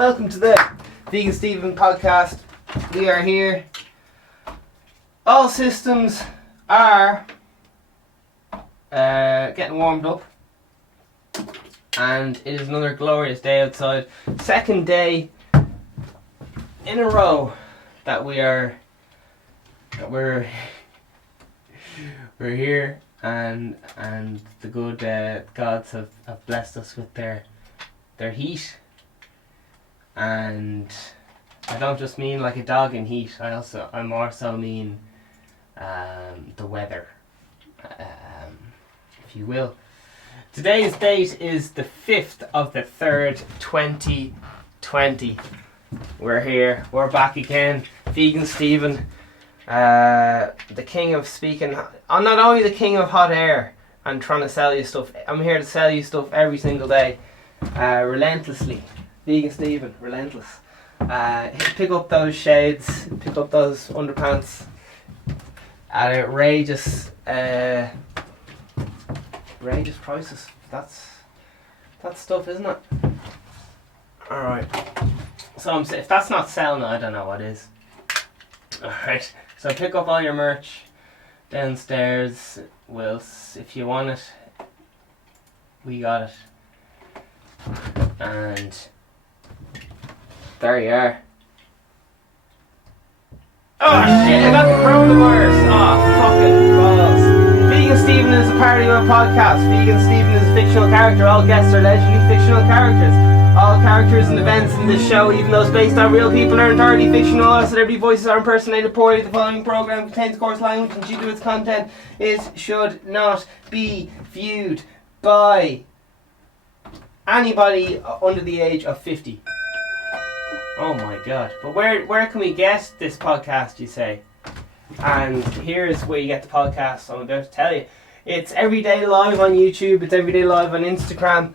Welcome to the Vegan Stephen podcast. We are here. All systems are getting warmed up, and it is another glorious day outside. Second day in a row that we're here, and the good gods have blessed us with their heat. And I don't just mean like a dog in heat. I more so mean the weather, if you will. Today's date is the 5th of the 3rd, 2020. We're here. We're back again. Vegan Stephen, the king of speaking. I'm not only the king of hot air and trying to sell you stuff. I'm here to sell you stuff every single day, relentlessly. Vegan Stephen, relentless. Pick up those shades, pick up those underpants at outrageous prices. That's stuff, isn't it? Alright. So if that's not selling, I don't know what is. Alright. So pick up all your merch downstairs. If you want it, we got it. And there you are. Oh shit, I got the coronavirus! Oh, fucking balls. Vegan Stephen is a parody of a podcast. Vegan Stephen is a fictional character. All guests are allegedly fictional characters. All characters and events in this show, even though it's based on real people, are entirely fictional. All celebrity voices are impersonated poorly. The following program contains coarse language, and due to its content, it should not be viewed by anybody under the age of 50. Oh my god. But where can we get this podcast, you say? And here's where you get the podcast I'm about to tell you. It's every day live on YouTube, it's every day live on Instagram,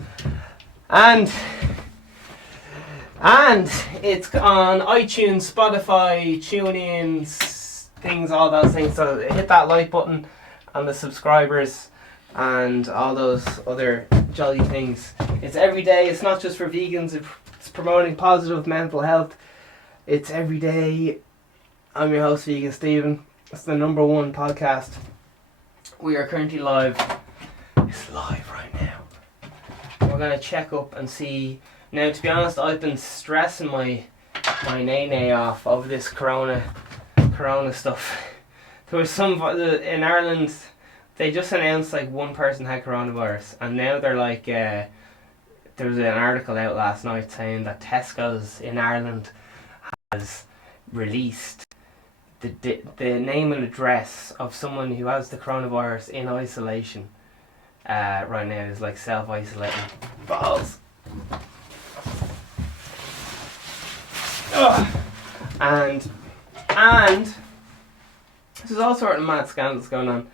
and it's on iTunes, Spotify, TuneIn, things, all those things. So hit that like button and the subscribers and all those other jolly things. It's every day. It's not just for vegans. It's promoting positive mental health. It's every day. I'm your host, Vegan Stephen. It's the #1 podcast. We are currently live. It's live right now. We're gonna check up and see. Now, to be honest, I've been stressing my nay off over this corona stuff. There was some in Ireland. They just announced like one person had coronavirus, and now they're like, there was an article out last night saying that Tesco's in Ireland has released the name and address of someone who has the coronavirus in isolation. Right now is like self-isolating. Balls. Ugh. And there's all sort of mad scandals going on.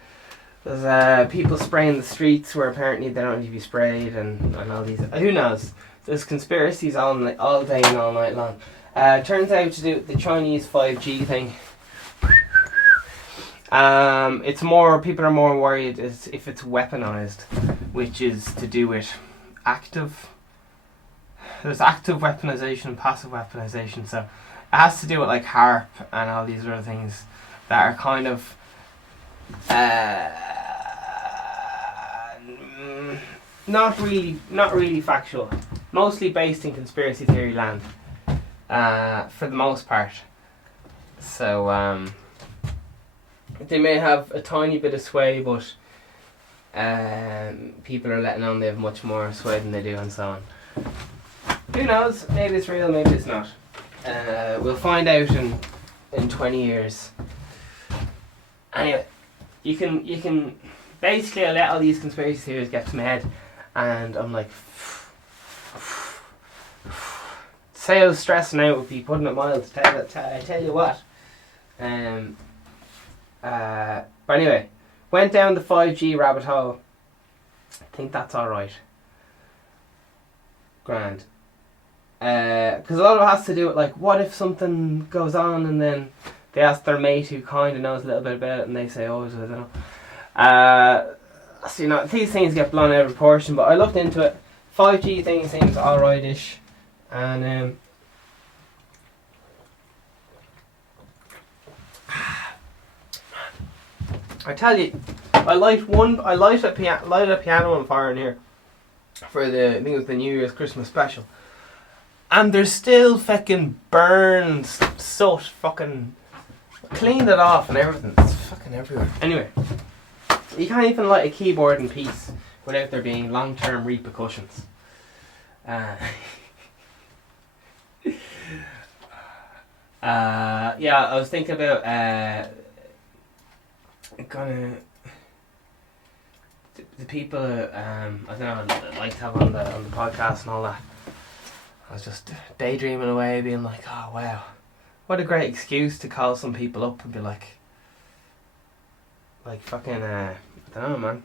There's people spraying the streets where apparently they don't need to be sprayed, and all these. Who knows? There's conspiracies all day and all night long. Turns out to do with the Chinese 5G thing. It's more, people are more worried if it's weaponized, which is to do with there's active weaponization and passive weaponization. So it has to do with like HARP and all these other things that are kind of not really factual, mostly based in conspiracy theory land, for the most part. So they may have a tiny bit of sway, but people are letting on they have much more sway than they do, and so on. Who knows? Maybe it's real, maybe it's not. We'll find out in 20 years. Anyway, you can basically, I let all these conspiracy theories get to my head, and I'm like, say I was stressing out would be putting it mild. I tell you what. But anyway, went down the 5G rabbit hole. I think that's alright. Grand. Because a lot of it has to do with like, what if something goes on and then they ask their mate who kind of knows a little bit about it, and they say, oh, I don't know. So, you know, these things get blown out of proportion, but I looked into it. 5G thing seems alright-ish, and I tell you, I light a piano on fire in here for I think it was the New Year's Christmas special, and there's still fucking burns, soot, fucking cleaned it off and everything. It's fucking everywhere. Anyway, you can't even light a keyboard in peace without there being long-term repercussions. Yeah, I was thinking about the people I don't know, I'd like to have on the podcast and all that. I was just daydreaming away, being like, oh wow, what a great excuse to call some people up and be like fucking I don't know, man.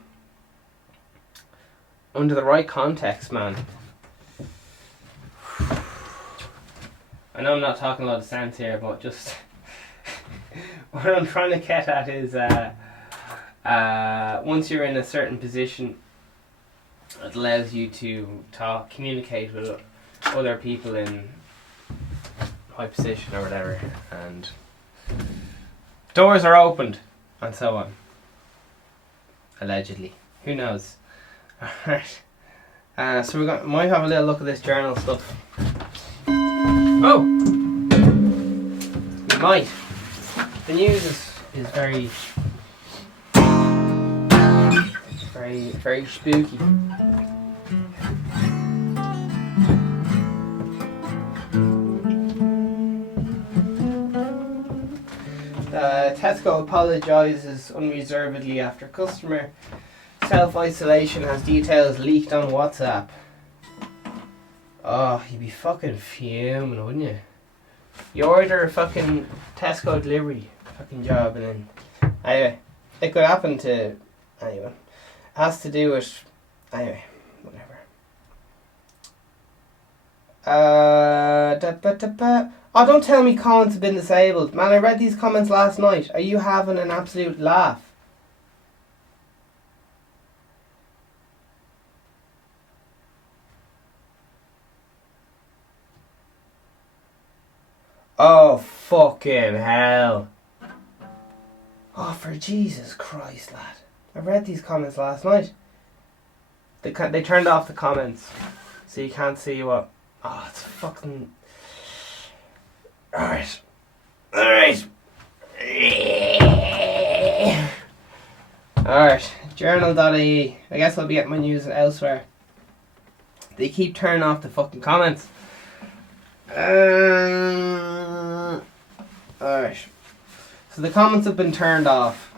Under the right context, man. I know I'm not talking a lot of sense here, but just what I'm trying to get at is once you're in a certain position, it allows you to communicate with other people in high position or whatever, and doors are opened and so on. Allegedly. Who knows? Alright. So might have a little look at this journal stuff. Oh! We might. The news is very spooky. Tesco apologises unreservedly after customer self-isolation has details leaked on WhatsApp. Oh, you'd be fucking fuming, wouldn't you? You order a fucking Tesco delivery fucking job and then... Anyway, it could happen to anyone. It has to do with... Anyway, whatever. Oh, don't tell me comments have been disabled. Man, I read these comments last night. Are you having an absolute laugh? Oh, fucking hell. Oh, for Jesus Christ, lad. I read these comments last night. They turned off the comments, so you can't see what... Oh, it's fucking... Alright. Alright, journal.ie. I guess I'll be getting my news elsewhere. They keep turning off the fucking comments. Alright. So the comments have been turned off.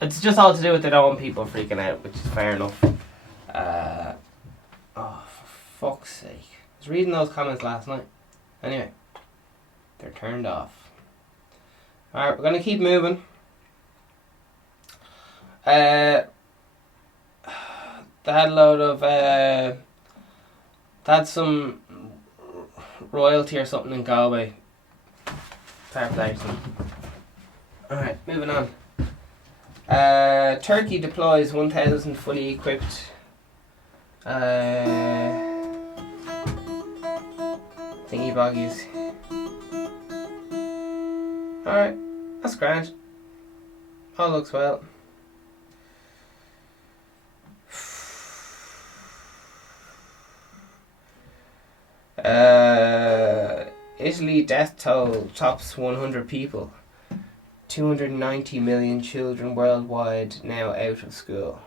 It's just all to do with they don't want people freaking out, which is fair enough. Oh, for fuck's sake. I was reading those comments last night. Anyway, they're turned off. Alright, we're going to keep moving. They had a load of... they had some royalty or something in Galway. Fair play to them. Alright, moving on. Turkey deploys 1,000 fully equipped thingy boggies. Alright, that's grand. All looks well. Italy death toll tops 100 people. 290 million children worldwide now out of school.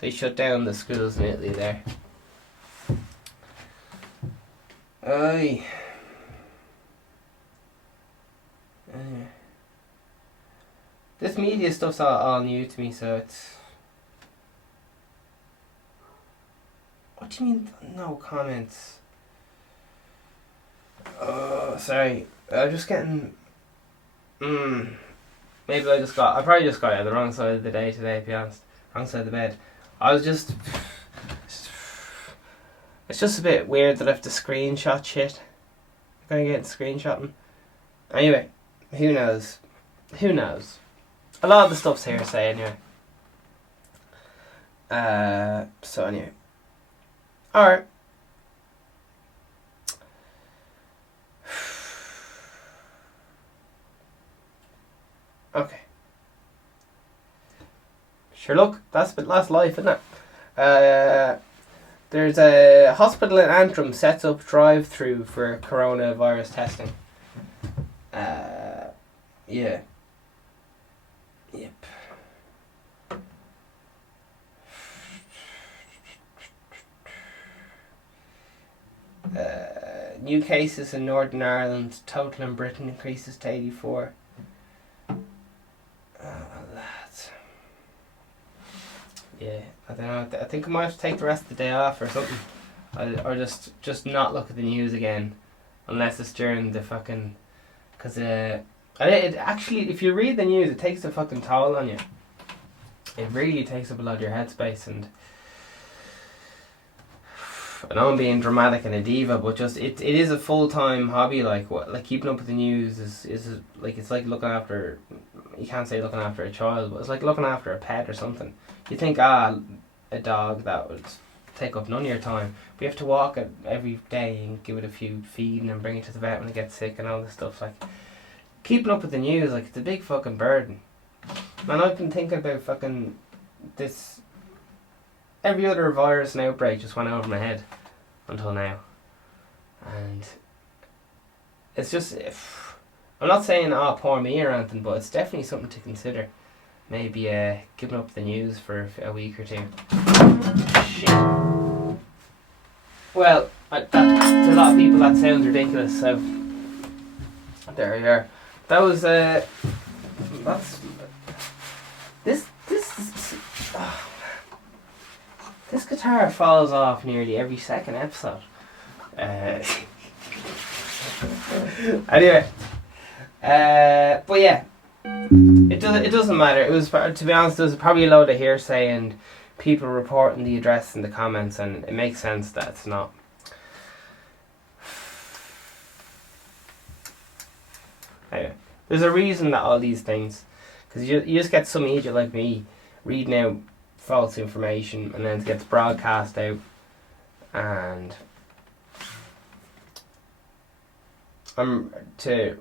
They shut down the schools in Italy there. Aye. This media stuff's all new to me, so it's... What do you mean no comments? Oh, sorry. I'm just getting... Maybe I probably just got it on the wrong side of the day today, to be honest. Wrong side of the bed. I was just... It's just a bit weird that I have to screenshot shit. I'm gonna get screenshotting. Anyway, who knows? Who knows? A lot of the stuff's hearsay anyway. So anyway. Alright. Sure, look, that's life, isn't it? There's a hospital in Antrim sets up drive-through for coronavirus testing. Yeah. Yep. New cases in Northern Ireland, total in Britain increases to 84. Lads. Yeah, I don't know. I think I might have to take the rest of the day off or something. Or just not look at the news again. Unless it's during the fucking... Because it actually, if you read the news, it takes a fucking toll on you. It really takes up a lot of your headspace. And I know I'm being dramatic and a diva, but just it is a full-time hobby. Like keeping up with the news is like, it's like looking after... You can't say looking after a child, but it's like looking after a pet or something. You think, a dog, that would take up none of your time. But you have to walk it every day and give it a few feeding and bring it to the vet when it gets sick and all this stuff. Like, keeping up with the news, like, it's a big fucking burden. Man, I've been thinking about fucking this... Every other virus and outbreak just went over my head until now. And it's just... I'm not saying, poor me or anything, but it's definitely something to consider. Maybe giving up the news for a week or two. Shit. Well, to a lot of people that sounds ridiculous, so there you are. That was that's this guitar falls off nearly every second episode. Anyway, but yeah. It doesn't matter. It was, to be honest, there was probably a load of hearsay and people reporting the address in the comments, and it makes sense that it's not. Anyway, there's a reason that all these things, because you just get some idiot like me reading out false information and then it gets broadcast out, and to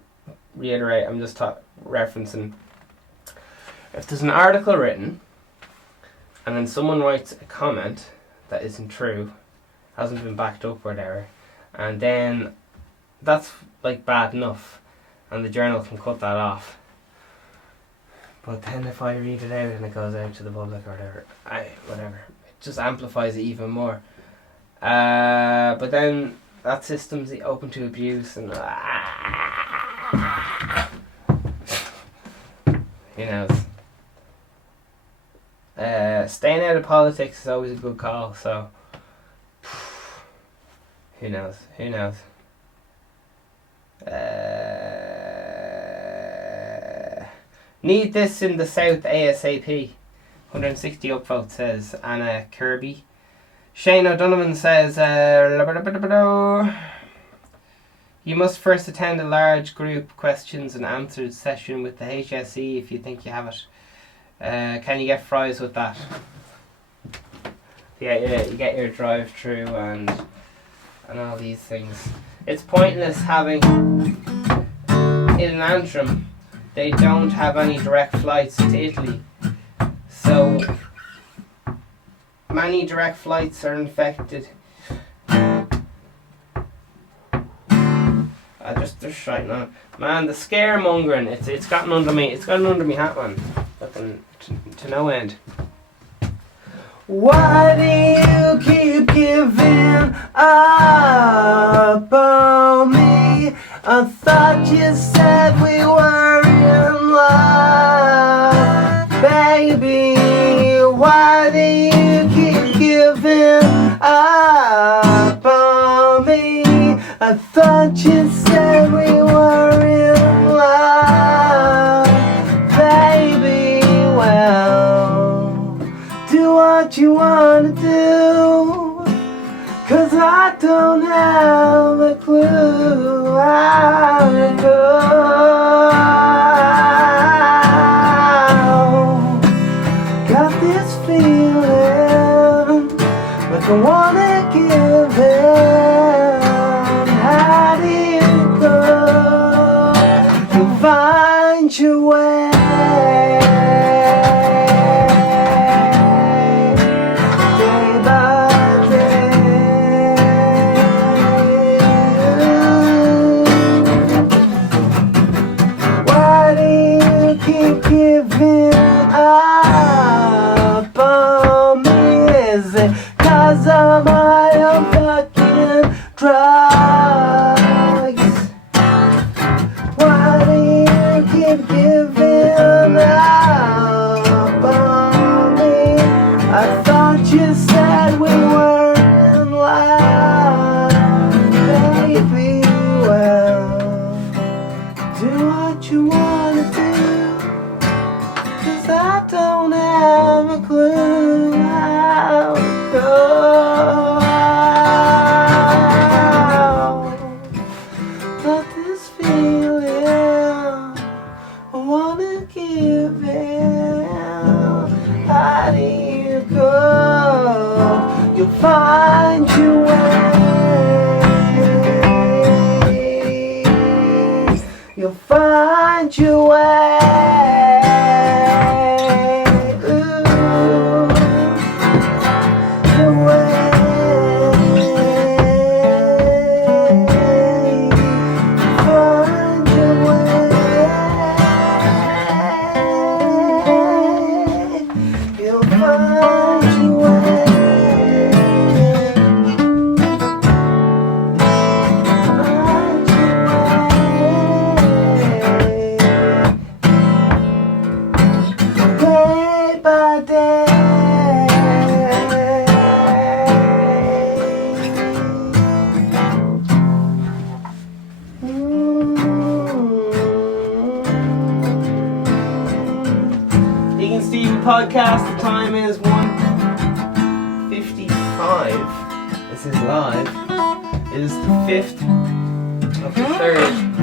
reiterate, I'm just referencing, if there's an article written and then someone writes a comment that isn't true, hasn't been backed up or whatever, and then that's like bad enough and the journal can cut that off. But then if I read it out and it goes out to the public or whatever, it just amplifies it even more. But then that system's open to abuse and who knows? Staying out of politics is always a good call, so who knows? Need this in the South ASAP. 160 upvotes, says Anna Kirby. Shane O'Donovan says, you must first attend a large group questions and answers session with the HSE if you think you have it. Can you get fries with that? Yeah, you get your drive-through and all these things. It's pointless having... In Antrim, they don't have any direct flights to Italy. So, many direct flights are infected. Just shouting on. Man, the scaremongering, it's gotten under me. It's gotten under me hat, man. Fucking to no end. Why do you keep giving up on me? I thought you said we were in love, baby. Why do you keep giving up on me? I thought you said we were in love, baby. Well, do what you wanna do, 'cause I don't have a clue how to go. Got this feeling like I wanna give in. How do you go? You find your way. podcast. The time is 1:55. This is live. It is the 5th of the 3rd.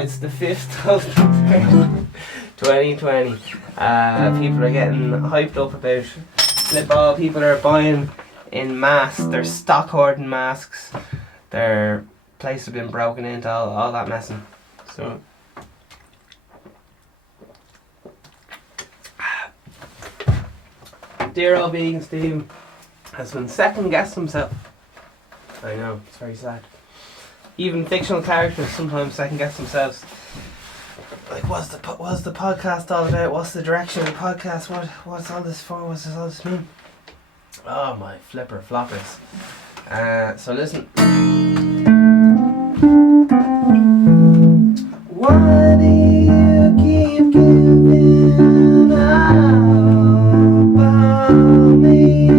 It's the 5th of the 3rd, 2020. People are getting hyped up about football. People are buying in mass. They're stock hoarding masks. Their place have been broken into, all that messing. So dear old vegan Steve has been second guessed himself. I know, it's very sad. Even fictional characters sometimes second guess themselves. Like, what's the podcast all about? What's the direction of the podcast? What's all this for? What's all this mean? Oh my flipper floppers. So listen. Why do you keep giving up on me?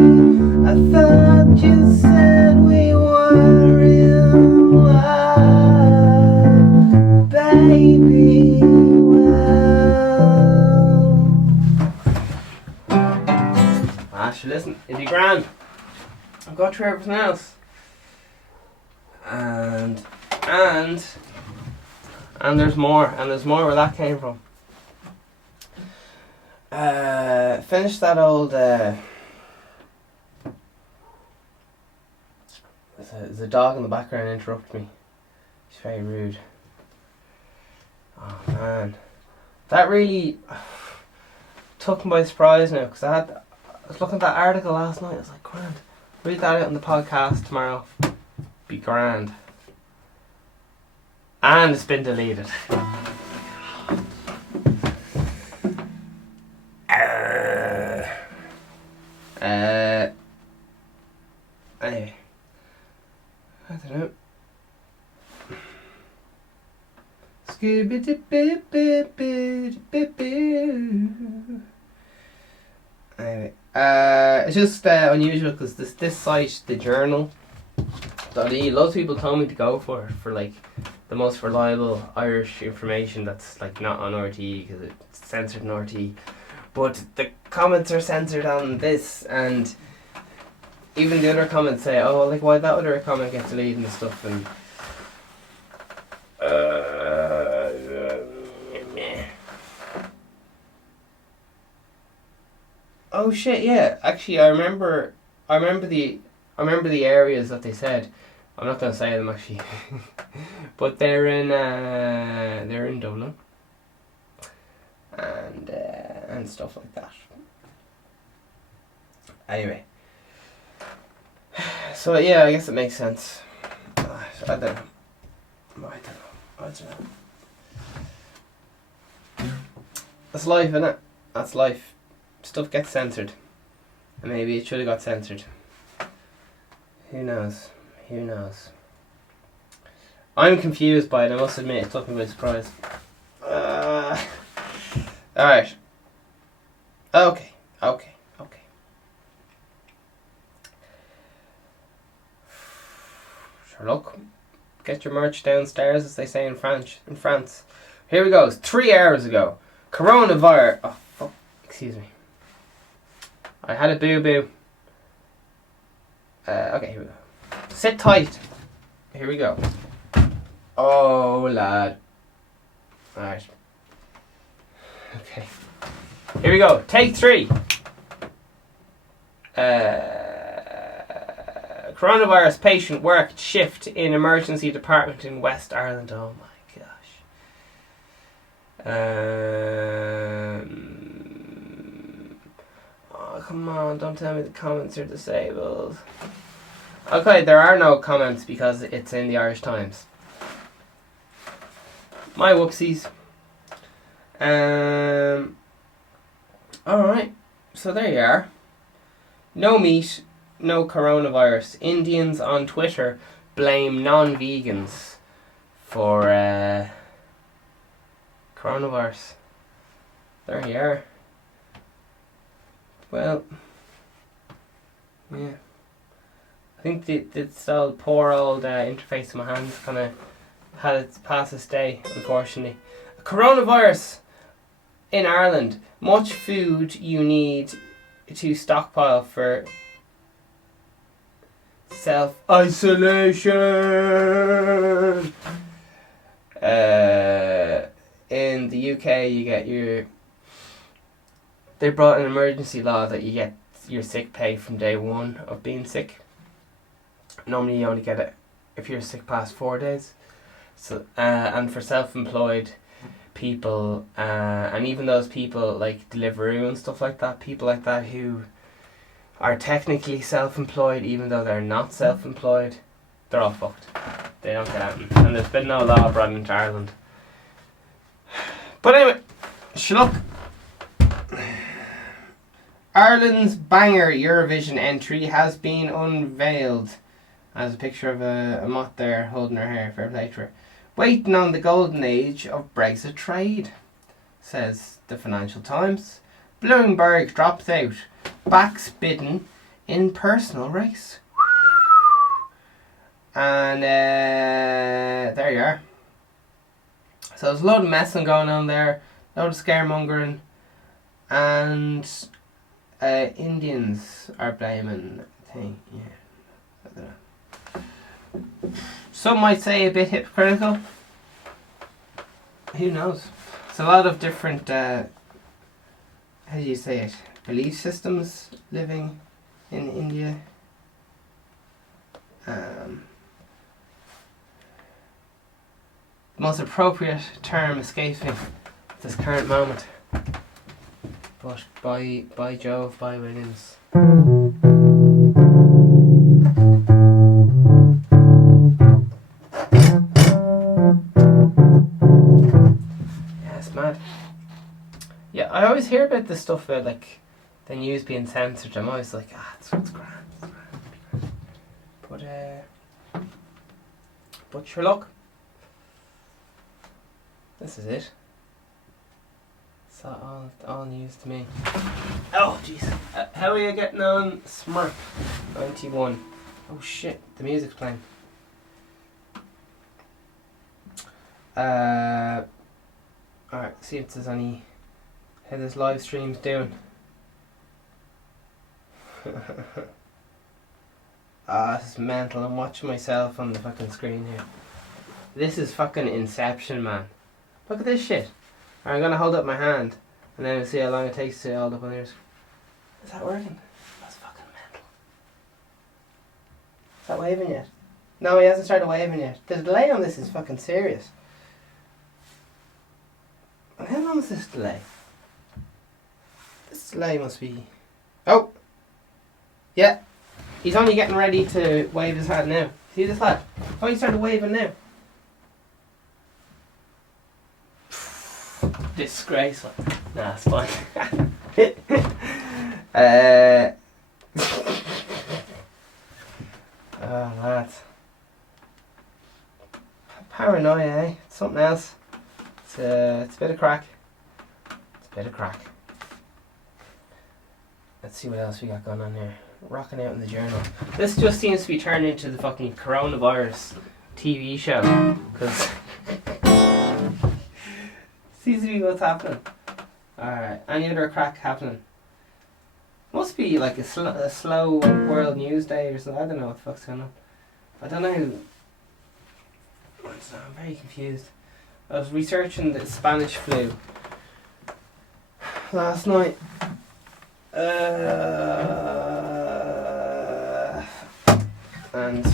I thought you said we were in love, baby. Well, actually, listen, it'd be grand. I've got through everything else, and there's more, where that came from. Finished that old. There's a dog in the background interrupted me. It's very rude. Oh man, that really took me by surprise now, because I was looking at that article last night. I was like, grand. Read that out on the podcast tomorrow. Be grand. And it's been deleted. Anyway. I don't know. Anyway, it's just unusual because this site, the journal.ie, loads of people told me to go for like the most reliable Irish information that's like not on RTE because it's censored on RTE, but the comments are censored on this, and even the other comments say, oh, like, why that other comment gets deleted and stuff, and oh shit, yeah. Actually, I remember the areas that they said. I'm not gonna say them actually, but they're in Dublin, and stuff like that. Anyway, so yeah, I guess it makes sense. I don't know. That's life, innit? That's life. Stuff gets censored, and maybe it should have got censored. Who knows? I'm confused by it, I must admit. It took me by surprise. Alright. Okay. Sure, look. Get your merch downstairs, as they say in France. Here we go. 3 hours ago. Coronavirus. Oh, fuck. Excuse me. I had a boo-boo. Okay, here we go. Sit tight. Here we go. Oh, lad. Alright. Okay. Here we go. Take 3. Coronavirus patient worked shift in emergency department in West Ireland. Oh my gosh. Oh, come on. Don't tell me the comments are disabled. Okay, there are no comments because it's in the Irish Times. My whoopsies. Alright, so there you are. No meat, no coronavirus. Indians on Twitter blame non-vegans for coronavirus. There you are. Well, yeah. I think this old poor old interface in my hands kind of had its past its day, unfortunately. Coronavirus in Ireland. Much food you need to stockpile for self-isolation. In the UK, you get your... They brought an emergency law that you get your sick pay from day 1 of being sick. Normally you only get it if you're sick past 4 days. So and for self-employed people, and even those people like Deliveroo and stuff like that, people like that who are technically self-employed even though they're not self-employed, they're all fucked. They don't get out. And there's been no law brought into Ireland. But anyway, look. Ireland's banger Eurovision entry has been unveiled. There's a picture of a mutt there holding her hair. Fair play to her. Waiting on the golden age of Brexit trade, says the Financial Times. Bloomberg drops out. Backs bidden in personal race. And there you are. So there's a load of messing going on there. A load of scaremongering. And Indians are blaming the thing. Yeah. I don't know. Some might say a bit hypocritical. Who knows? It's a lot of different, how do you say it, belief systems living in India. The most appropriate term escapes me at this current moment. But by Jove, by Williams. Yeah, I always hear about this stuff about like the news being censored. I'm always like, it's grand. But sure, look, this is it. It's all news to me. Oh jeez, how are you getting on, Smurf 91? Oh shit, the music's playing. Alright, see if there's any. How this live stream's doing. This is mental. I'm watching myself on the fucking screen here. This is fucking Inception, man. Look at this shit. Right, I'm gonna hold up my hand and then we'll see how long it takes to hold up on yours. Is that working? That's fucking mental. Is that waving yet? No, he hasn't started waving yet. The delay on this is fucking serious. How long is this delay? This delay must be... Oh! Yeah. He's only getting ready to wave his hand now. See this lad? Oh, he started waving now. Disgraceful. Nah, it's fine. Oh, lads. Paranoia, eh? It's something else. It's a bit of crack. Let's see what else we got going on here. Rocking out in the journal. This just seems to be turned into the fucking coronavirus TV show. Because seems to be what's happening. Alright, any other crack happening? Must be like a slow world news day or something. I don't know what the fuck's going on. I don't know. I'm very confused. I was researching the Spanish flu last night. And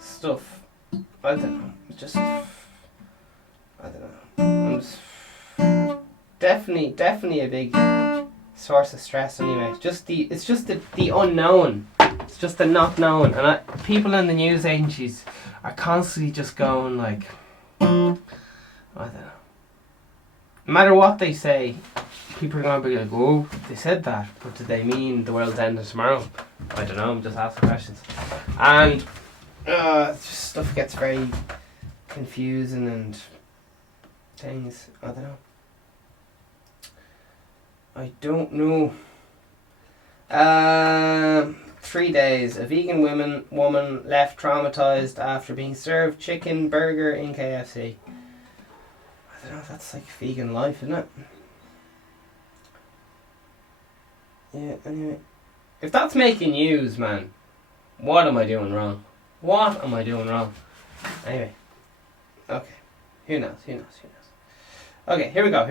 stuff. I don't know. Just I don't know. I'm just definitely a big source of stress anyway. It's just the unknown. It's just the not known. And people in the news agencies are constantly just going like, I don't know. No matter what they say, people are going to be like, oh, they said that, but did they mean the world's ending tomorrow? I don't know, I'm just asking questions. And stuff gets very confusing and things, I don't know. 3 days. A vegan woman left traumatized after being served chicken burger in KFC. I don't know, that's like vegan life, isn't it? Yeah, anyway. If that's making news, man, what am I doing wrong? What am I doing wrong? Anyway. Okay. Who knows? Okay, here we go.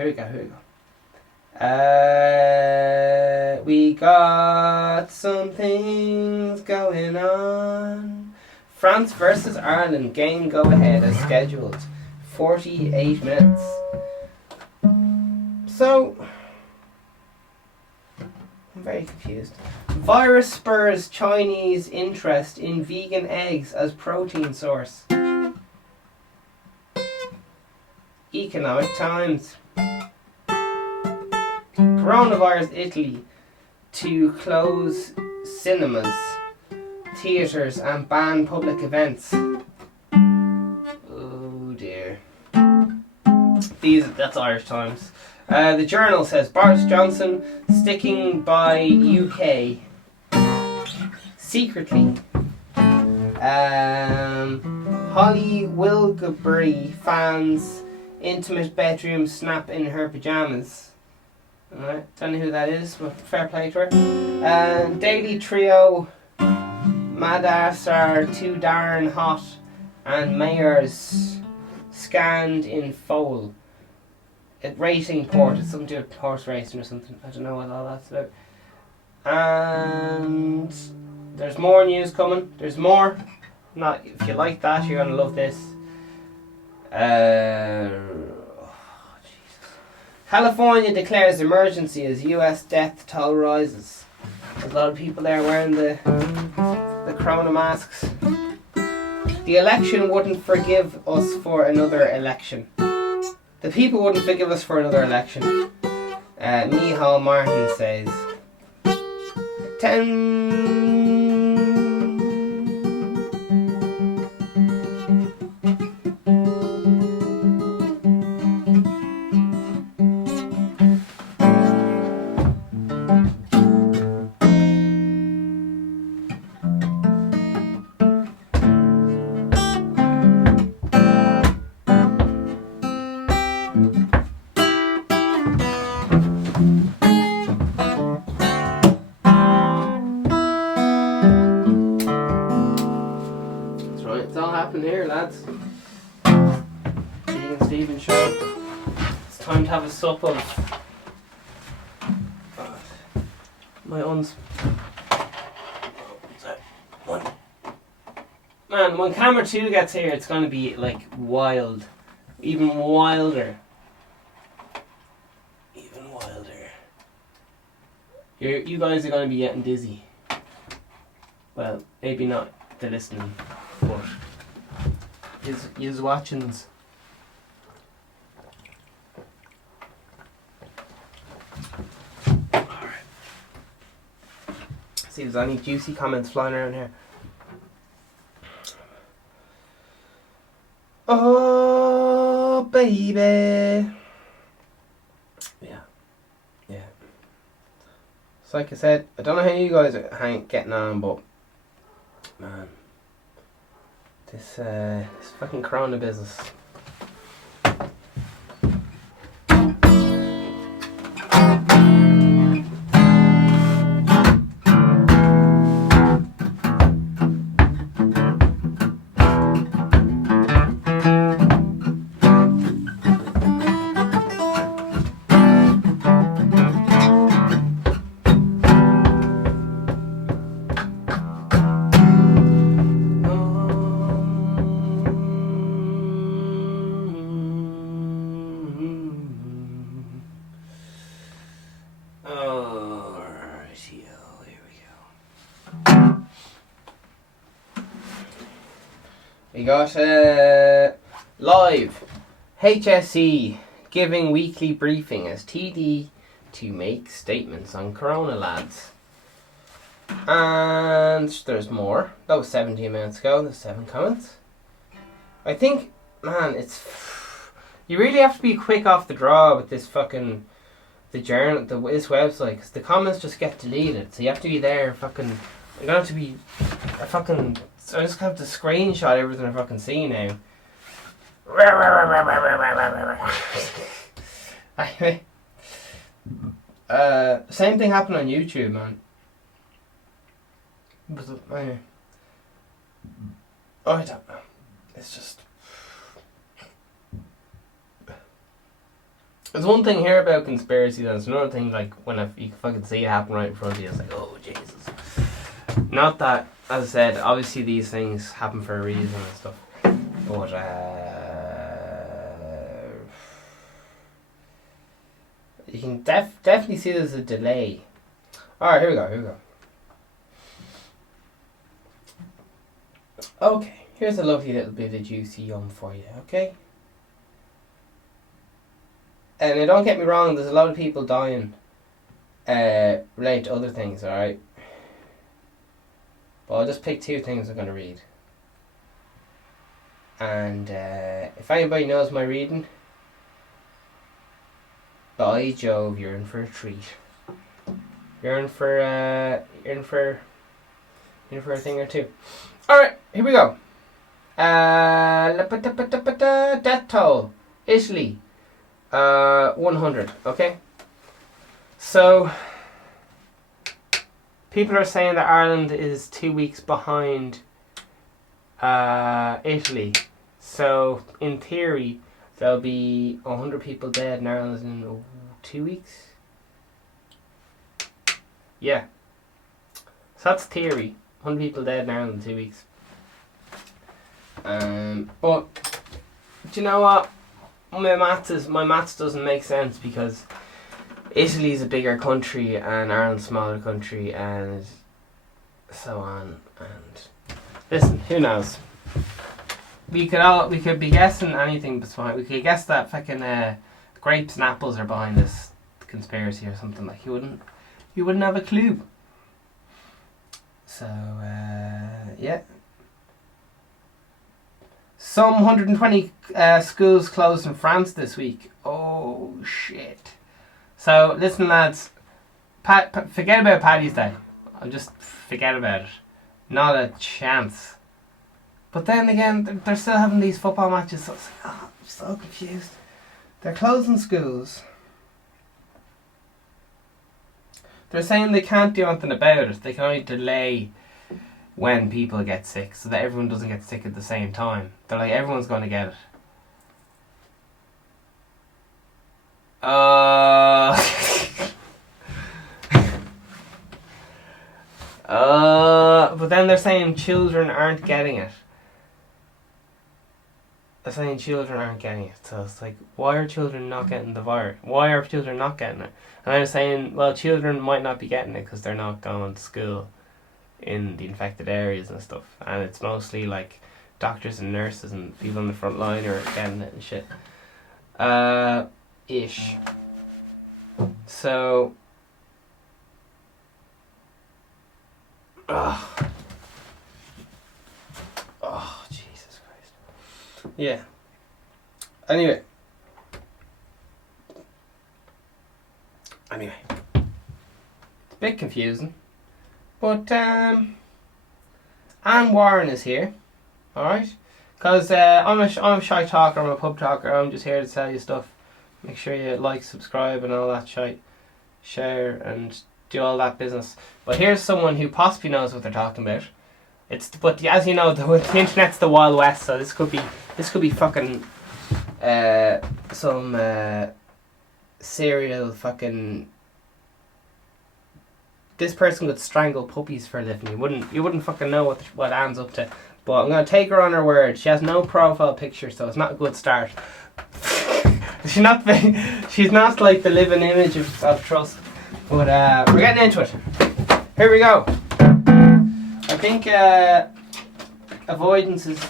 We got some things going on. France versus Ireland. Game go ahead as scheduled. 48 minutes. So, I'm very confused. Virus spurs Chinese interest in vegan eggs as protein source. Economic Times. Coronavirus Italy to close cinemas, theatres and ban public events. Oh dear. That's Irish Times. The Journal says Boris Johnson sticking by UK secretly. Holly Willoughby fans intimate bedroom snap in her pyjamas. Alright, don't know who that is, but fair play to her. Daily Trio, Madass are too darn hot, and mayors scanned in foal. Rating port, it's something to do with horse racing or something. I don't know what all that's about. And there's more news coming. There's more. Not if you like that, you're gonna love this. California declares emergency as US death toll rises. There's a lot of people there wearing the corona masks. The election wouldn't forgive us for another election. The people wouldn't forgive us for another election. Micheál Martin says. 10. Here, lads. Steve and Stephen show. It's time to have a sup of my Man, when camera 2 gets here, it's gonna be like wild, even wilder. You guys are gonna be getting dizzy. Well, maybe not the listening, but. Is watchings. Alright. See if there's any juicy comments flying around here. Oh baby. Yeah. So like I said, I don't know how you guys are getting on, but man. This fucking corona business. We got live HSE giving weekly briefing as TD to make statements on Corona, lads. And there's more. That was 17 minutes ago. There's 7 comments. I think, man, it's... You really have to be quick off the draw with this fucking... this website, because the comments just get deleted. So you have to be there fucking... You're going to have to be... So I just have to screenshot everything I fucking see now. Anyway. Same thing happened on YouTube, man. But anyway. I don't know. It's just... There's one thing here about conspiracy, then there's another thing like when you can fucking see it happen right in front of you. It's like, oh Jesus. Not that, as I said, obviously these things happen for a reason and stuff. But you can definitely see there's a delay. Alright, here we go. Okay, here's a lovely little bit of juicy yum for you, okay? And don't get me wrong, there's a lot of people dying related to other things, alright? But I'll just pick 2 things I'm going to read. And if anybody knows my reading, by Jove, you're in for a treat. You're in for a thing or two. Alright, here we go. Death toll. Italy. 100, okay? So, people are saying that Ireland is 2 weeks behind Italy. So, in theory, there'll be 100 people dead in Ireland in 2 weeks? Yeah. So that's theory. 100 people dead in Ireland in 2 weeks. But, do you know what? My maths doesn't make sense because Italy's a bigger country and Ireland's a smaller country and so on. And listen, who knows? We could be guessing anything but fine. We could guess that fucking grapes and apples are behind this conspiracy or something. Like you wouldn't have a clue. So yeah. Some 120 schools closed in France this week. Oh shit. So listen lads, forget about Paddy's Day. I'll just forget about it. Not a chance. But then again, they're still having these football matches, so it's like, oh, I'm so confused. They're closing schools. They're saying they can't do anything about it. They can only delay when people get sick, so that everyone doesn't get sick at the same time. They're like, everyone's going to get it. But then they're saying children aren't getting it. They're saying children aren't getting it. So it's like, why are children not getting the virus? Why are children not getting it? And they're saying, well, children might not be getting it because they're not going to school in the infected areas and stuff. And it's mostly like doctors and nurses and people on the front line who are getting it and shit. Ish. So... Oh, Jesus Christ. Yeah. Anyway. It's a bit confusing. But, Anne Warren is here. Alright? Because I'm a shy talker, I'm a pub talker, I'm just here to tell you stuff. Make sure you like, subscribe and all that shite. Share and do all that business. But here's someone who possibly knows what they're talking about. But as you know, the internet's the Wild West, so this could be fucking some serial fucking... This person could strangle puppies for a living. You wouldn't fucking know what Anne's up to. But I'm gonna take her on her word. She has no profile picture, so it's not a good start. She's not like the living image of self-trust. But we're getting into it. Here we go. I think avoidance is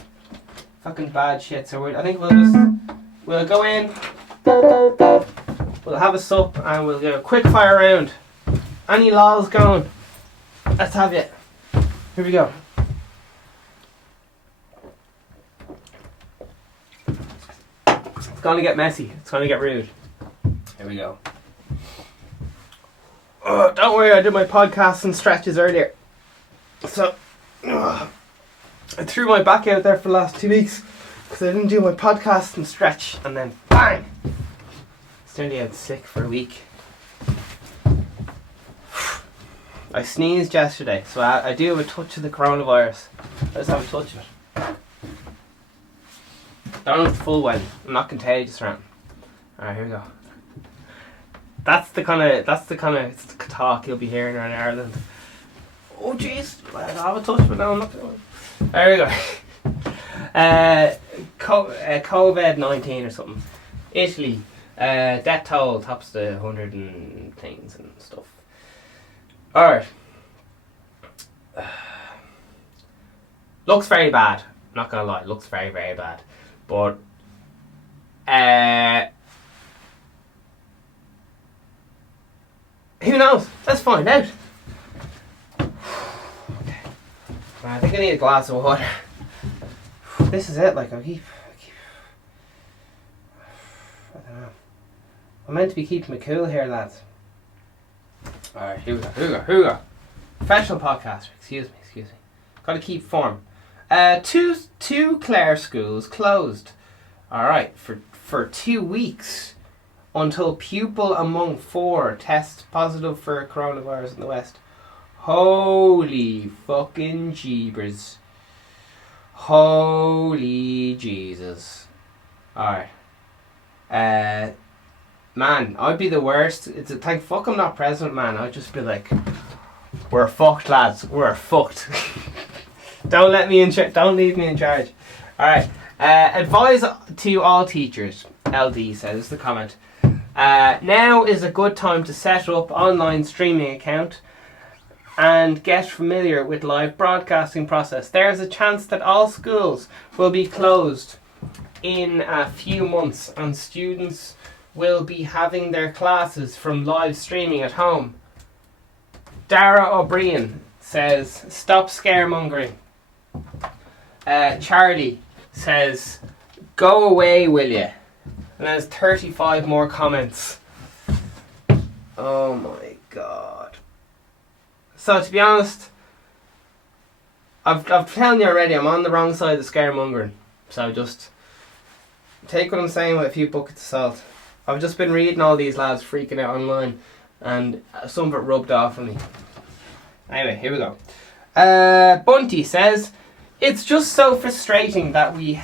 fucking bad shit. So I think we'll go in, we'll have a sup, and we'll do a quick fire round. Any lols going? Let's have it. Here we go. It's gonna get messy. It's gonna get rude. Here we go. Oh, don't worry, I did my podcasts and stretches earlier. So, I threw my back out there for the last 2 weeks because I didn't do my podcast and stretch, and then bang! It's nearly out sick for a week. I sneezed yesterday, so I do have a touch of the coronavirus. I just have a touch of it. Don't have the full one. I'm not contagious around. Alright, here we go. That's the kind of talk you'll be hearing around Ireland. Oh jeez, I have a touch, but no, I'm not doing it. There we go. COVID-19 or something. Italy, death toll tops the 100 and things and stuff. Alright. Looks very bad. Not gonna lie, looks very, very bad. But who knows? Let's find out. Okay. I think I need a glass of water. This is it, like I keep I don't know. I'm meant to be keeping it cool here, lads. Alright, here we go. Professional podcaster, excuse me. Gotta keep form. Two Clare schools closed. Alright, for 2 weeks. Until pupil among 4 tests positive for coronavirus in the West. Holy fucking jeebers. Holy Jesus. Alright. Man, I'd be the worst. Thank fuck I'm not president, man. I'd just be like, we're fucked, lads. We're fucked. Don't leave me in charge. Alright. Advise to all teachers. LD says the comment. Now is a good time to set up online streaming account and get familiar with live broadcasting process. There's a chance that all schools will be closed in a few months and students will be having their classes from live streaming at home. Dara O'Brien says, stop scaremongering. Charlie says, go away, will ya? And there's 35 more comments. Oh my god. So to be honest, I've telling you already, I'm on the wrong side of scaremongering. So just take what I'm saying with a few buckets of salt. I've just been reading all these lads freaking out online, and some of it rubbed off on me. Anyway, here we go. Bunty says, it's just so frustrating that we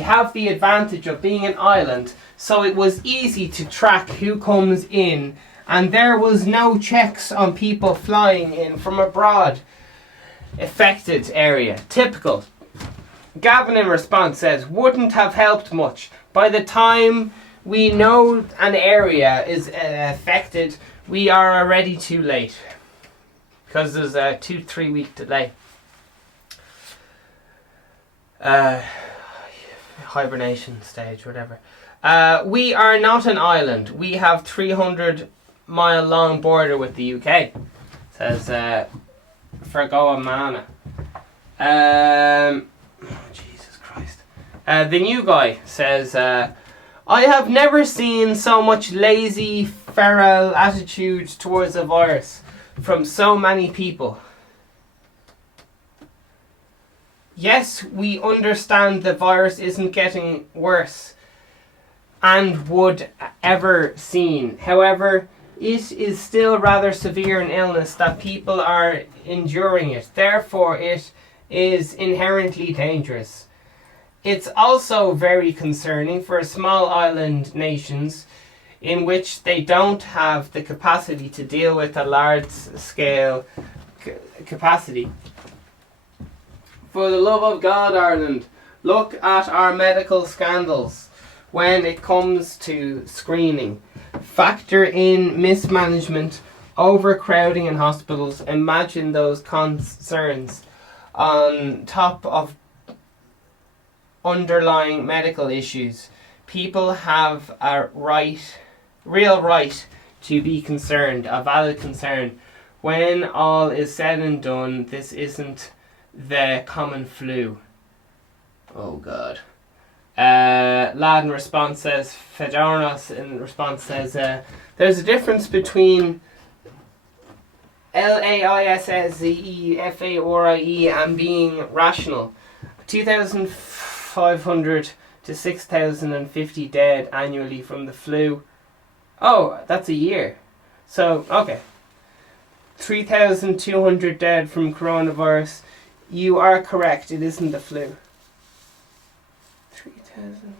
have the advantage of being an island, so it was easy to track who comes in, and there was no checks on people flying in from abroad. Affected area. Typical. Gavin in response says, wouldn't have helped much. By the time we know an area is affected, we are already too late. Because there's a 2-3 week delay. Hibernation stage, whatever. We are not an island. We have 300-mile long border with the UK. Says Fergoa Mana. Jesus Christ. The new guy says, I have never seen so much lazy, feral attitude towards a virus from so many people. Yes, we understand the virus isn't getting worse and would ever seen. However, it is still rather severe an illness that people are enduring it. Therefore, it is inherently dangerous. It's also very concerning for small island nations in which they don't have the capacity to deal with a large scale capacity. For the love of God, Ireland, look at our medical scandals when it comes to screening. Factor in mismanagement, overcrowding in hospitals. Imagine those concerns on top of underlying medical issues. People have a real right to be concerned, a valid concern. When all is said and done, this isn't the common flu. Oh God. Lad in response says, Tedros in response says, there's a difference between LAISSEFARIE and being rational. 2,500 to 6,050 dead annually from the flu. Oh, that's a year. So, okay. 3,200 dead from coronavirus. You are correct, it isn't the flu. 3,000.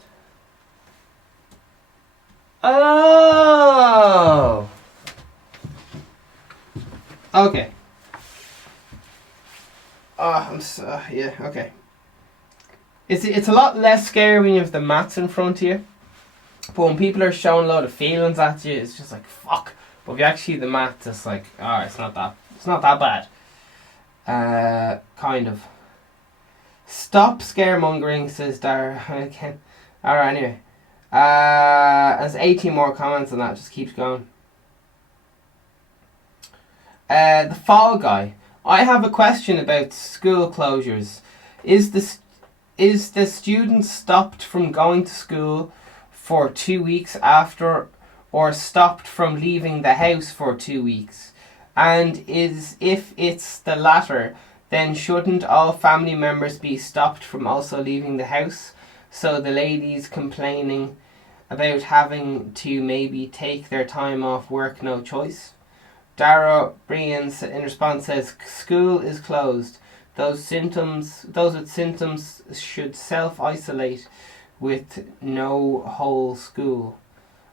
Oh! Okay. Yeah, okay. It's a lot less scary when you have the maths in front of you. But when people are showing a lot of feelings at you, it's just like, fuck. But if you actually the maths, it's like, it's not that bad. Kind of. Stop scaremongering, says Dara. Alright, anyway. There's 18 more comments on that, just keeps going. The Fall Guy. I have a question about school closures. Is the student stopped from going to school for 2 weeks after, or stopped from leaving the house for 2 weeks? And if it's the latter, then shouldn't all family members be stopped from also leaving the house? So the ladies complaining about having to maybe take their time off work, no choice. Dara Brian in response says, school is closed. Those with symptoms should self-isolate with no whole school.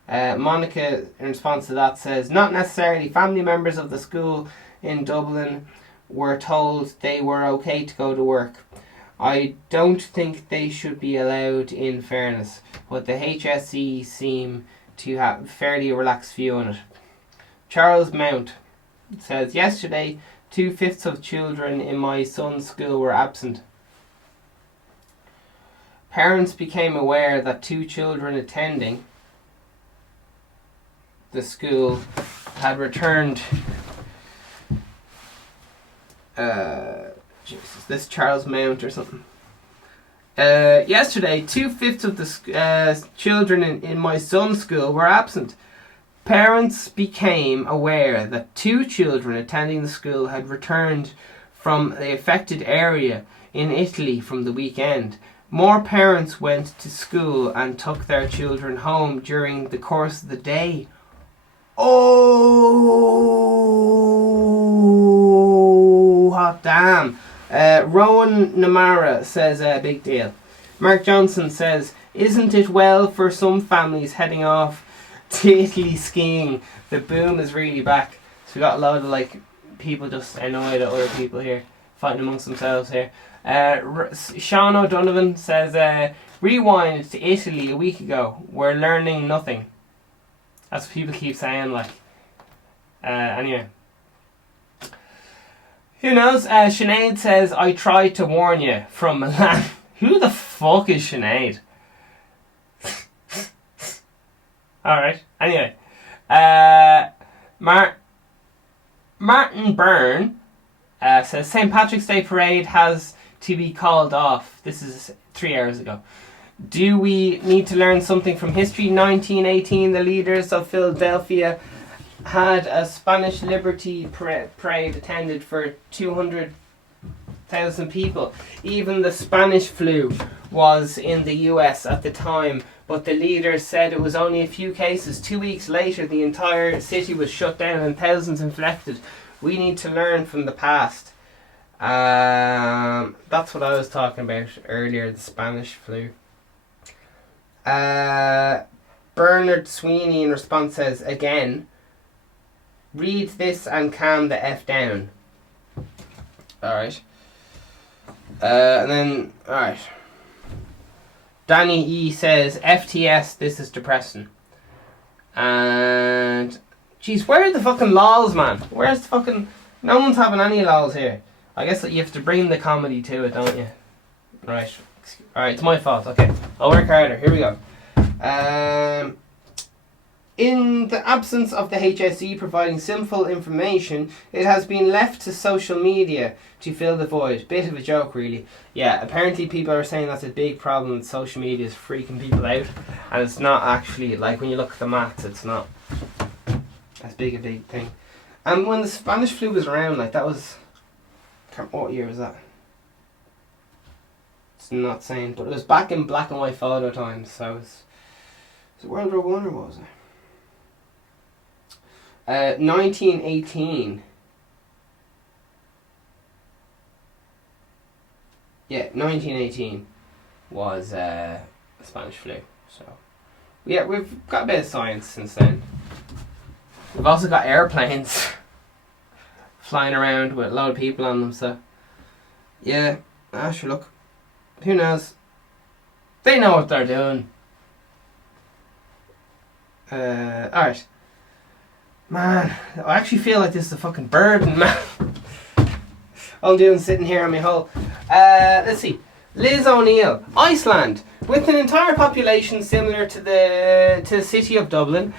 Monica in response to that says, not necessarily. Family members of the school in Dublin were told they were okay to go to work. I don't think they should be allowed, in fairness, but the HSE seem to have a fairly relaxed view on it. Charles Mount says, yesterday 2/5 of children in my son's school were absent. Parents became aware that 2 children attending the school had returned. Jesus, this Charles Mount or something. Yesterday, 2/5 of the children in my son's school were absent. Parents became aware that 2 children attending the school had returned from the affected area in Italy from the weekend. More parents went to school and took their children home during the course of the day. Oh, hot damn. Rowan Namara says, big deal. Mark Johnson says, isn't it well for some families heading off to Italy skiing? The boom is really back. So we got a lot of people just annoyed at other people here, fighting amongst themselves here. Sean O'Donovan says, rewind to Italy a week ago. We're learning nothing. That's what people keep saying, anyway. Who knows? Sinead says, I tried to warn you, from Milan. Who the fuck is Sinead? Alright, anyway. Martin Byrne says, St. Patrick's Day Parade has to be called off. This is 3 hours ago. Do we need to learn something from history? 1918, the leaders of Philadelphia had a Spanish Liberty Parade attended for 200,000 people. Even the Spanish flu was in the US at the time, but the leaders said it was only a few cases. 2 weeks later, the entire city was shut down and thousands infected. We need to learn from the past. That's what I was talking about earlier, the Spanish flu. Bernard Sweeney in response says, again, read this and calm the F down. Alright. And then, alright. Danny E says, FTS, this is depressing. And, jeez, where are the fucking lols, man? Where's the fucking, no one's having any lols here. I guess that you have to bring the comedy to it, don't you? Right. Alright, it's my fault. Okay, I'll work harder. Here we go. In the absence of the HSE providing simple information, it has been left to social media to fill the void. Bit of a joke, really. Yeah, apparently people are saying that's a big problem. That social media is freaking people out, and it's not actually, like, when you look at the maths, it's not as big a big thing. And when the Spanish flu was around, like, that was, what year was that? It's not saying, but it was back in black and white photo times. So was it World War One or what was it? 1918. Yeah, 1918 was the Spanish flu. So, yeah, we've got a bit of science since then. We've also got airplanes flying around with a lot of people on them. So, yeah, sure, look, who knows? They know what they're doing. Alright. Man, I actually feel like this is a fucking burden, man. All I'm doing is sitting here on my hole. Let's see. Liz O'Neill, Iceland, with an entire population similar to the city of Dublin,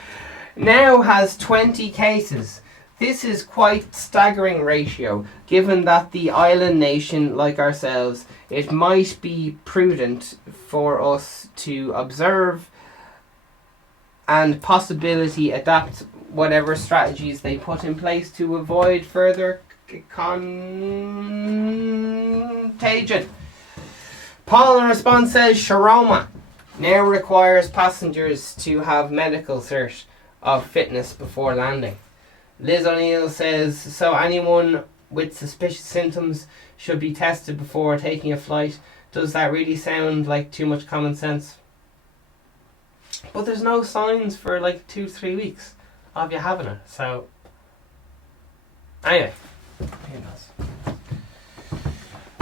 now has 20 cases. This is quite staggering ratio, given that the island nation, like ourselves, it might be prudent for us to observe and possibility adapt whatever strategies they put in place to avoid further contagion. Paul in response says Sharoma now requires passengers to have medical cert of fitness before landing. Liz O'Neill says, so anyone with suspicious symptoms should be tested before taking a flight. Does that really sound like too much common sense? But there's no signs for like 2-3 weeks of you having it, so anyway, who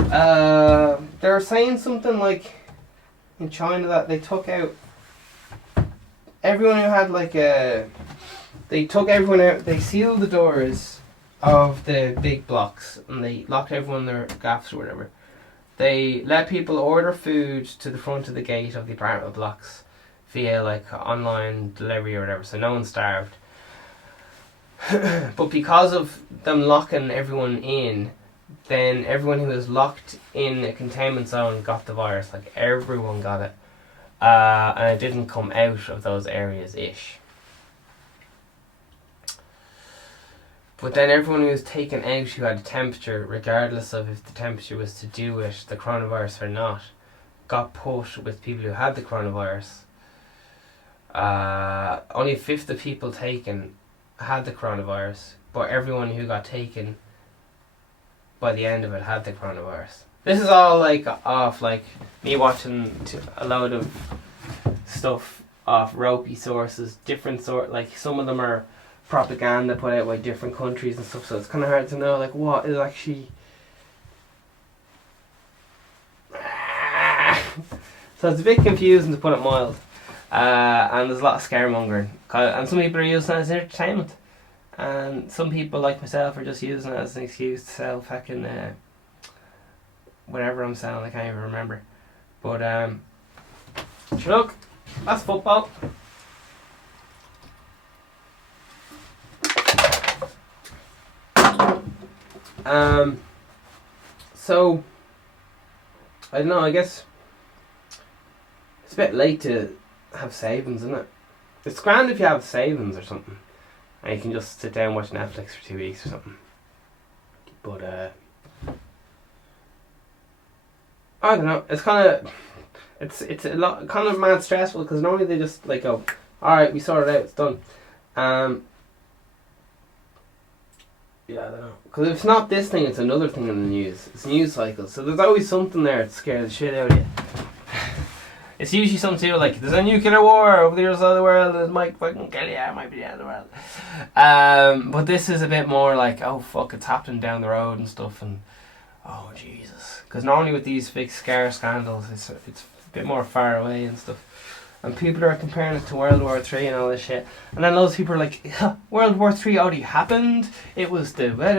knows? They were saying something like in China that they took out everyone who had like they took everyone out, they sealed the doors of the big blocks and they locked everyone in their gaffs or whatever. They let people order food to the front of the gate of the apartment blocks via like online delivery or whatever, so no one starved. But because of them locking everyone in, then everyone who was locked in a containment zone got the virus. Like, everyone got it. And it didn't come out of those areas-ish. But then everyone who was taken out who had a temperature, regardless of if the temperature was to do with the coronavirus or not, got put with people who had the coronavirus. Only a fifth of people taken had the coronavirus, but everyone who got taken by the end of it had the coronavirus. This is all like off like me watching a load of stuff off ropey sources, different sort, like some of them are propaganda put out by different countries and stuff, so it's kind of hard to know like what is actually so it's a bit confusing, to put it mild. And there's a lot of scaremongering, and some people are using it as entertainment, and some people like myself are just using it as an excuse to sell fucking whatever I'm selling. I can't even remember, but look, that's football. So I don't know, I guess it's a bit late to have savings, isn't it? It's grand if you have savings or something and you can just sit down and watch Netflix for 2 weeks or something, but I don't know, it's kind of it's a lot kind of mad stressful, because normally they just like go, alright, we sorted it out, it's done. Yeah, I don't know, because if it's not this thing, it's another thing in the news. It's news cycles, so there's always something there to scare the shit out of you. It's usually something to do like, there's a nuclear war over the other side of the world, there's fucking Galea might be the end of the world. But this is a bit more like, oh fuck, it's happening down the road and stuff, and oh Jesus. Because normally with these big scare scandals, it's a bit more far away and stuff. And people are comparing it to World War III and all this shit. And then loads of people are like, World War III already happened. It was the and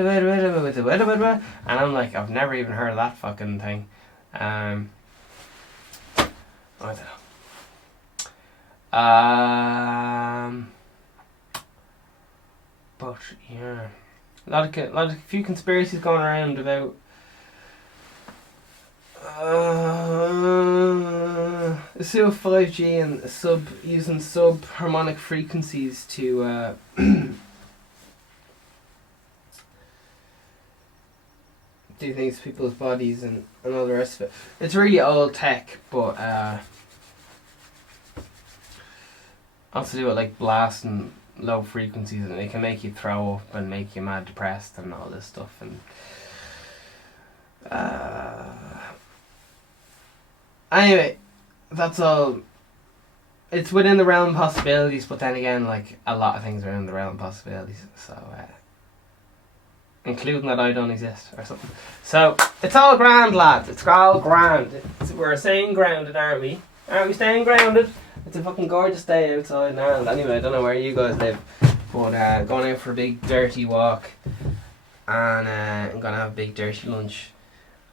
I'm like, I've never even heard of that fucking thing. I don't know. But yeah, a few conspiracies going around about so 5G and using sub-harmonic frequencies to do things to people's bodies and all the rest of it. It's really old tech, but also do it like blasting low frequencies, and it can make you throw up and make you mad depressed and all this stuff. And anyway, that's all. It's within the realm of possibilities, but then again, like, a lot of things are in the realm of possibilities, so including that I don't exist or something. So it's all grand, lads. It's all grand. We're staying grounded, aren't we? Aren't we staying grounded? It's a fucking gorgeous day outside in Ireland. Anyway, I don't know where you guys live, but going out for a big dirty walk, and I'm gonna have a big dirty lunch,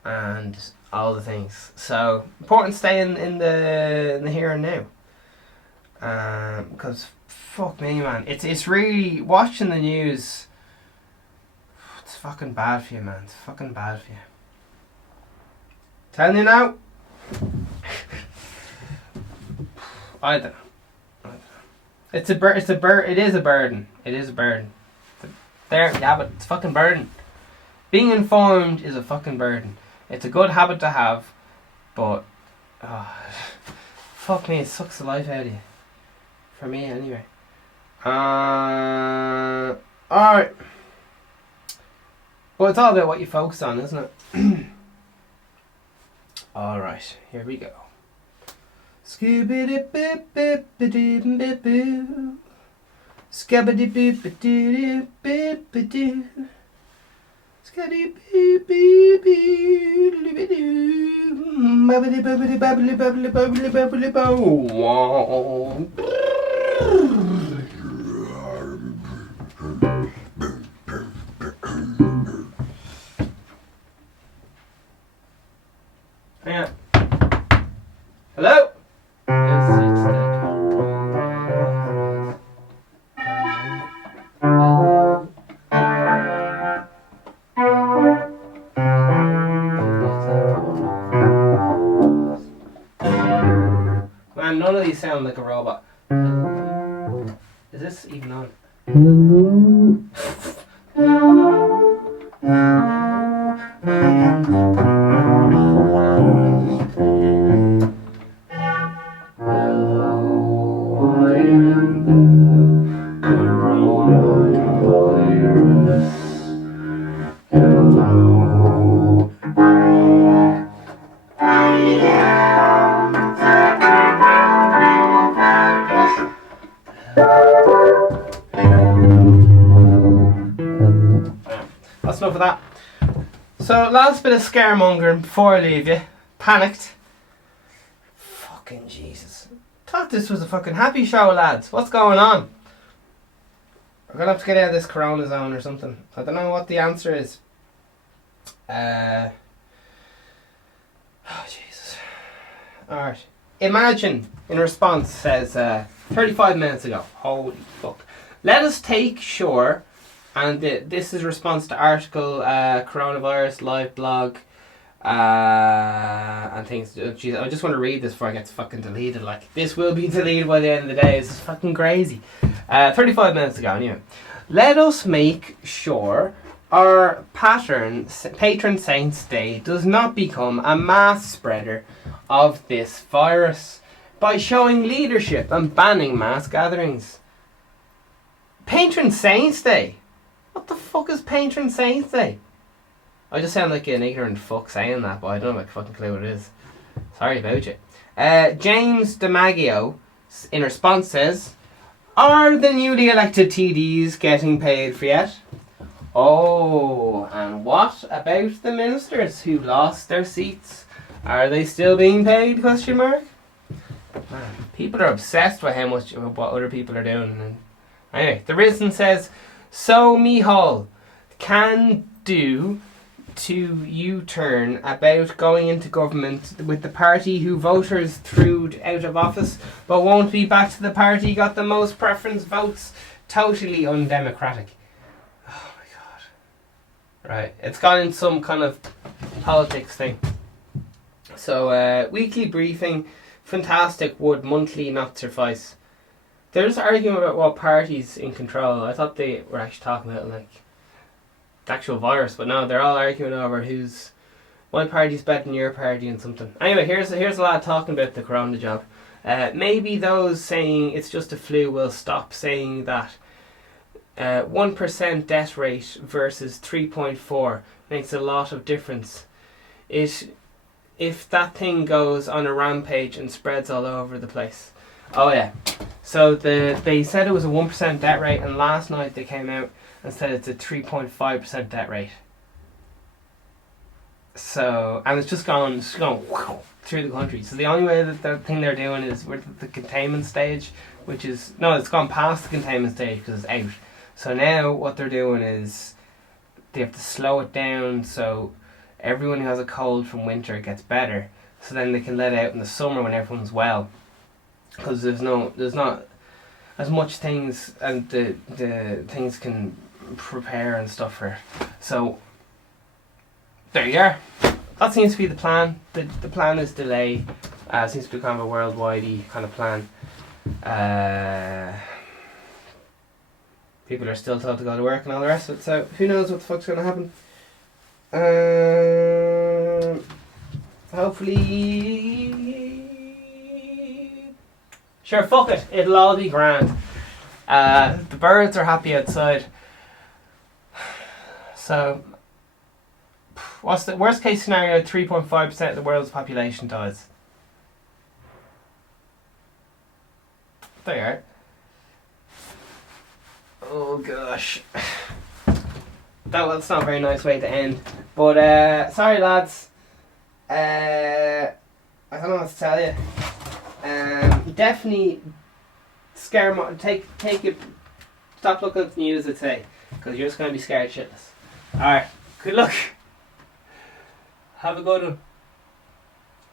and all the things. So important to stay in the here and now, because fuck me, man, it's really watching the news. It's fucking bad for you, man. It's fucking bad for you. Telling you now. I don't know. It is a burden. It is a burden. There, yeah, but it's a fucking burden. Being informed is a fucking burden. It's a good habit to have, but fuck me, it sucks the life out of you. For me, anyway. Alright. Well, it's all about what you focus on, isn't it? Alright, here we go. Scooby-doo-boo-boo-boo-boo. Scabba-doo-boo-boo-doo-boo-boo-doo. Yeah. Hello? Man, none of these sound like a robot. Is this even on? That's enough of that. So, last bit of scaremongering before I leave you. Panicked. Fucking Jesus. Thought this was a fucking happy show, lads. What's going on? We're gonna have to get out of this corona zone or something. I don't know what the answer is. Oh, Jesus. Alright. Imagine, in response, says 35 minutes ago. Holy fuck. Let us take sure, and this is response to article, coronavirus, live blog, and things. Jeez, I just want to read this before I get fucking deleted. Like, this will be deleted by the end of the day. This is fucking crazy. 35 minutes ago, anyway. Let us make sure our patron saint's day does not become a mass spreader of this virus by showing leadership and banning mass gatherings. Patron Saints Day? What the fuck is Patron Saints Day? I just sound like an ignorant fuck saying that, but I don't have a fucking clue what it is. Sorry about you. James DiMaggio, in response, says, are the newly elected TDs getting paid for yet? Oh, and what about the ministers who lost their seats? Are they still being paid? Question mark. Man, people are obsessed with what other people are doing. And anyway, the Risen says, so Mihal can do to U-turn about going into government with the party who voters threw out of office, but won't be back to the party got the most preference votes. Totally undemocratic. Oh my god. Right, it's gone in some kind of politics thing. So, weekly briefing, fantastic, would monthly not suffice. They're just arguing about what party's in control. I thought they were actually talking about like the actual virus, but no, they're all arguing over who's my party's better than your party and something. Anyway, here's a lad talking about the corona job. Maybe those saying it's just a flu will stop saying that 1% death rate versus 3.4 makes a lot of difference. If that thing goes on a rampage and spreads all over the place. Oh yeah. So they said it was a 1% death rate, and last night they came out and said it's a 3.5% death rate. So, and it's just gone through the country. So the only way that the thing they're doing is we're at the containment stage, which is, no, it's gone past the containment stage because it's out. So now what they're doing is they have to slow it down so everyone who has a cold from winter gets better. So then they can let it out in the summer when everyone's well. Because there's not as much things, and the things can prepare and stuff for it. So there you are. That seems to be the plan. The plan is delay. Seems to be kind of a worldwide kind of plan. People are still told to go to work and all the rest of it. So who knows what the fuck's going to happen. Hopefully. Sure, fuck it. It'll all be grand. The birds are happy outside. So, what's the worst case scenario? 3.5% of the world's population dies. There you are. Oh gosh. That's not a very nice way to end. But, sorry lads. I don't know what to tell you. Definitely take it. Stop looking at the news, I'd say, because you're just going to be scared shitless. Alright, good luck. Have a good one.